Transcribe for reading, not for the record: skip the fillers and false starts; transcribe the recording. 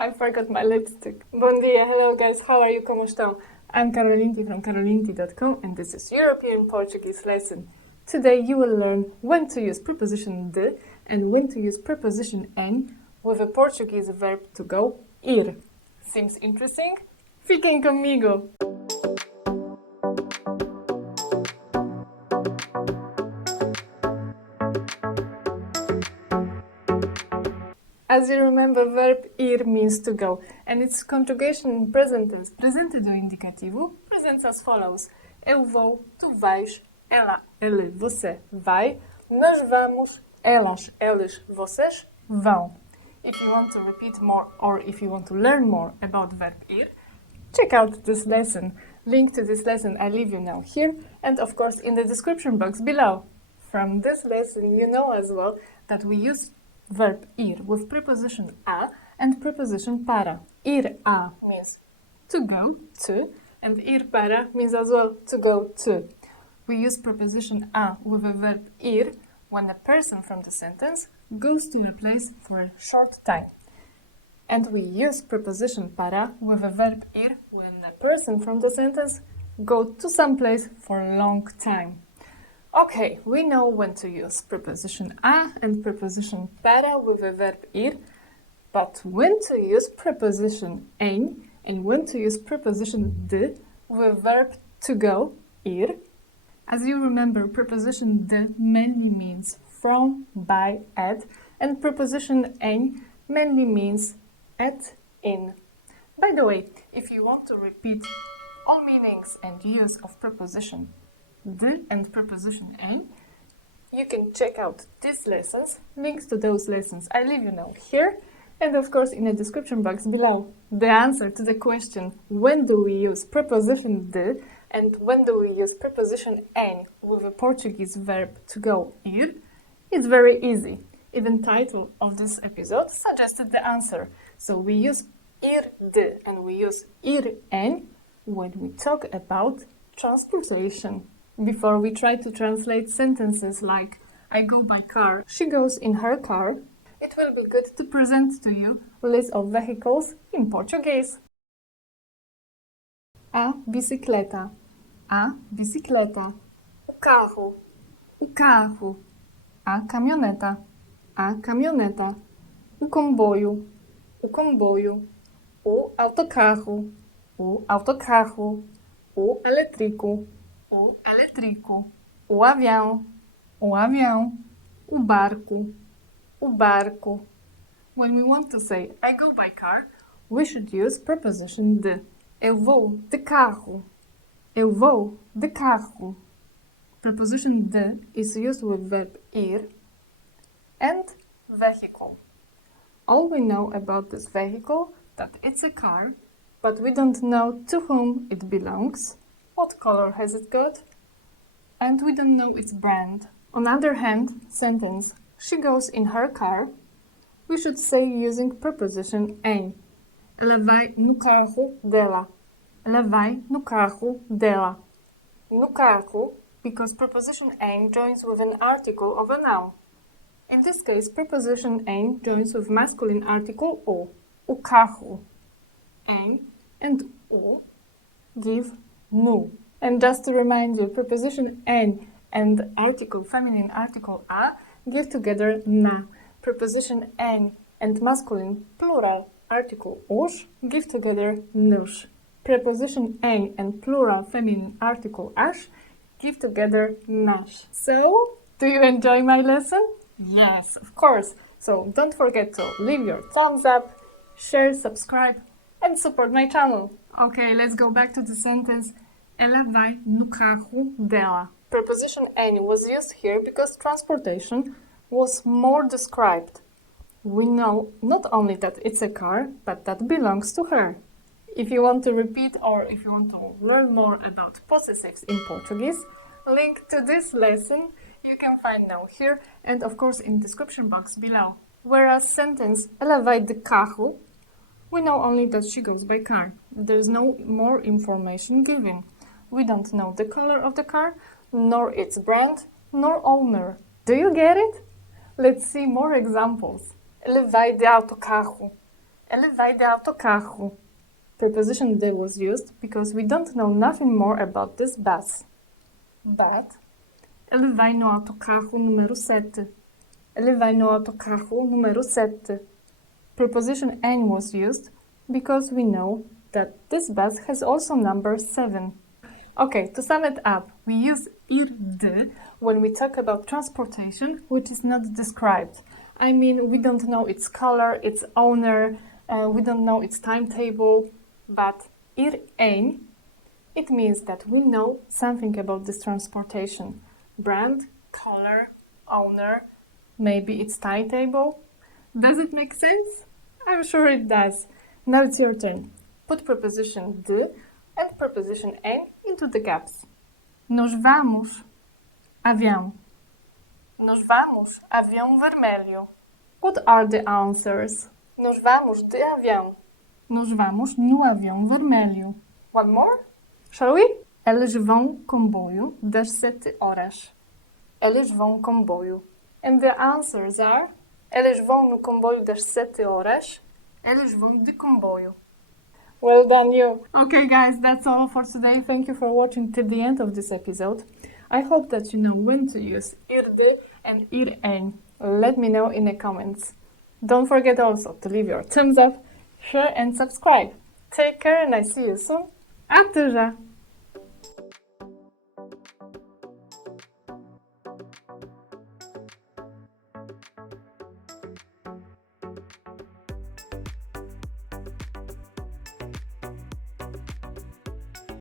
I forgot my lipstick. Bom dia, hello guys, how are you, como estão? I'm Karolinti from karolinti.com and this is European Portuguese lesson. Today you will learn when to use preposition de and when to use preposition em with a Portuguese verb to go, ir. Seems interesting? Fiquem comigo! As you remember, verb ir means to go, and its conjugation in present tense, presente do indicativo, presents as follows. Eu vou, tu vais, ela, ele, você vai, nós vamos, elas, eles, vocês vão. If you want to repeat more or if you want to learn more about verb ir, check out this lesson. Link to this lesson I leave you now here and of course in the description box below. From this lesson you know as well that we use verb ir with preposition a and preposition para. Ir a means to go to and ir para means as well to go to. We use preposition a with a verb ir when a person from the sentence goes to a place for a short time. And we use preposition para with a verb ir when the person from the sentence goes to some place for a long time. Okay, we know when to use preposition a and preposition para with a verb ir, but when to use preposition em and when to use preposition de with a verb to go, ir. As you remember, preposition de mainly means from, by, at, and preposition em mainly means at, in. By the way, if you want to repeat all meanings and use of preposition de and preposition em, you can check out these lessons. Links to those lessons I leave you now here and of course in the description box below. The answer to the question when do we use preposition de and when do we use preposition em with a Portuguese verb to go, ir, is very easy. Even title of this episode suggested the answer. So we use ir de and we use ir en when we talk about transportation. Before we try to translate sentences like I go by car, she goes in her car, it will be good to present to you a list of vehicles in Portuguese. A bicicleta, a bicicleta. O carro, o carro. A caminhoneta, a caminhoneta. O comboio, o comboio. O autocarro, o autocarro. O elétrico, o elétrico. O avião, o avião. O barco, o barco. When we want to say I go by car, we should use preposition de. Eu vou de carro. Eu vou de carro. Preposition de is used with verb ir and vehicle. All we know about this vehicle that it's a car, but we don't know to whom it belongs, what color has it got, and we don't know its brand. On the other hand, sentence she goes in her car, we should say using preposition em. Ela vai no carro dela. Ela vai no carro dela. No carro, because preposition em joins with an article of a noun. In this case, preposition em joins with masculine article o carro. Em and o give no. And just to remind you, preposition en and article, feminine article a, give together na. Preposition en and masculine plural article os give together nos. Preposition em and plural feminine article as give together nas. So, do you enjoy my lesson? Yes, of course. So don't forget to leave your thumbs up, share, subscribe, and support my channel. Okay, let's go back to the sentence. Ela vai no carro dela. Preposition em was used here because transportation was more described. We know not only that it's a car, but that belongs to her. If you want to repeat or if you want to learn more about possessives in Portuguese, link to this lesson you can find now here and of course in description box below. Whereas sentence ela vai de carro, we know only that she goes by car. There's no more information given. We don't know the color of the car, nor its brand, nor owner. Do you get it? Let's see more examples. Ele vai de autocarro. Ele vai de autocarro. Preposition de was used because we don't know nothing more about this bus. But ele vai no autocarro número 7. Ele vai no autocarro número 7. Preposition N was used because we know that this bus has also number 7. Okay, to sum it up, we use ir de when we talk about transportation, which is not described. I mean, we don't know its color, its owner, we don't know its timetable, but ir em, it means that we know something about this transportation. Brand, color, owner, maybe its timetable. Does it make sense? I'm sure it does. Now it's your turn. Put preposition de and preposition em into the gaps. Nós vamos. Avião. Nós vamos. Avião vermelho. What are the answers? Nós vamos de avião. Nós vamos no avião vermelho. One more? Shall we? Eles vão comboio das 7 horas. Eles vão comboio. And the answers are: eles vão no comboio das 7 horas. Eles vão de comboio. Well done, you. Okay, guys, that's all for today. Thank you for watching till the end of this episode. I hope that you know when to use ir de and ir em. Let me know in the comments. Don't forget also to leave your thumbs up, share and subscribe. Take care and I see you soon. Até já!